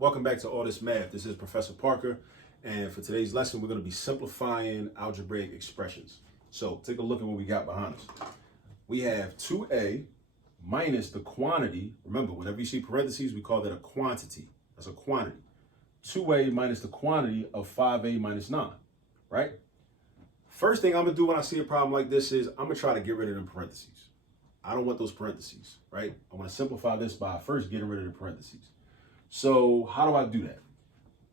Welcome back to All This Math. This is Professor Parker, and for today's lesson, we're going to be simplifying algebraic expressions. So take a look at what we got behind us. We have 2a minus the quantity. Remember, whenever you see parentheses, we call that a quantity. That's a quantity. 2a minus the quantity of 5a minus 9, right? First thing I'm going to do when I see a problem like this is I'm going to try to get rid of them parentheses. I don't want those parentheses, right? I want to simplify this by first getting rid of the parentheses. So how do I do that?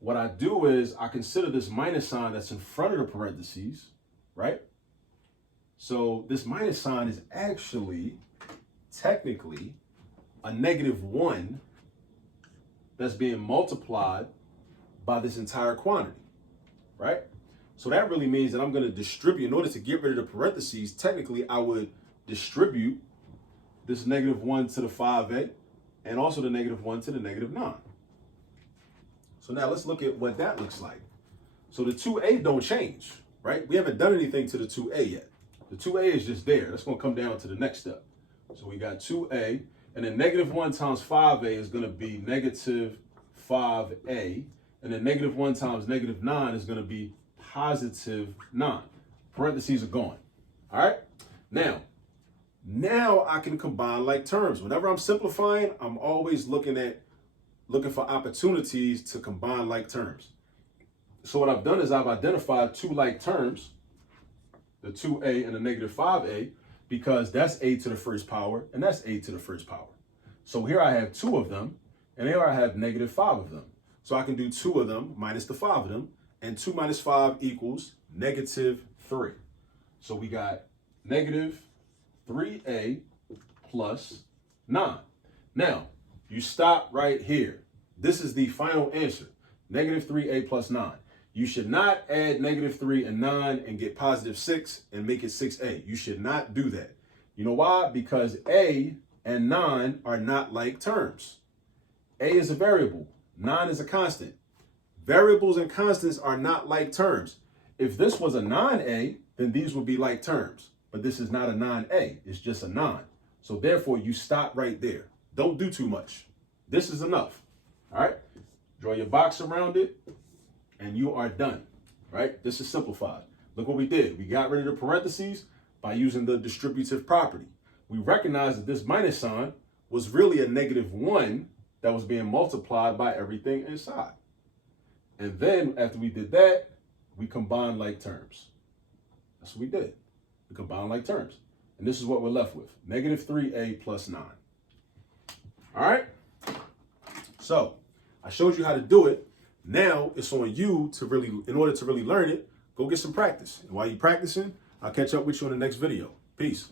What I do is I consider this minus sign that's in front of the parentheses, right? So this minus sign is actually technically a -1 that's being multiplied by this entire quantity, right? So that really means that I'm going to distribute, in order to get rid of the parentheses, technically I would distribute this -1 to the 5a and also the -1 to the -9. So now let's look at what that looks like. So the 2a don't change, right? We haven't done anything to the 2a yet. The 2a is just there. That's going to come down to the next step. So we got 2a, and then -1 times 5a is going to be -5a, and then -1 times -9 is going to be +9. Parentheses are gone. All right? Now I can combine like terms. Whenever I'm simplifying, I'm always looking for opportunities to combine like terms. So what I've done is I've identified two like terms, the 2a and the -5a, because that's a to the first power and that's a to the first power. So here I have two of them, and here I have -5 of them. So I can do 2 of them minus the 5 of them, and 2 minus 5 equals -3. So we got -3a plus 9. Now, you stop right here. This is the final answer, -3a plus 9. You should not add -3 and 9 and get +6 and make it 6a. You should not do that. You know why? Because a and 9 are not like terms. A is a variable. 9 is a constant. Variables and constants are not like terms. If this was a 9a, then these would be like terms. But this is not a 9a. It's just a 9. So therefore, you stop right there. Don't do too much. This is enough. All right? Draw your box around it, and you are done. Right? This is simplified. Look what we did. We got rid of the parentheses by using the distributive property. We recognized that this minus sign was really a -1 that was being multiplied by everything inside. And then after we did that, we combined like terms. That's what we did. We combined like terms. And this is what we're left with, -3a plus 9. All right? So I showed you how to do it. Now it's on you to really, in order to really learn it, go get some practice. And while you're practicing, I'll catch up with you in the next video. Peace.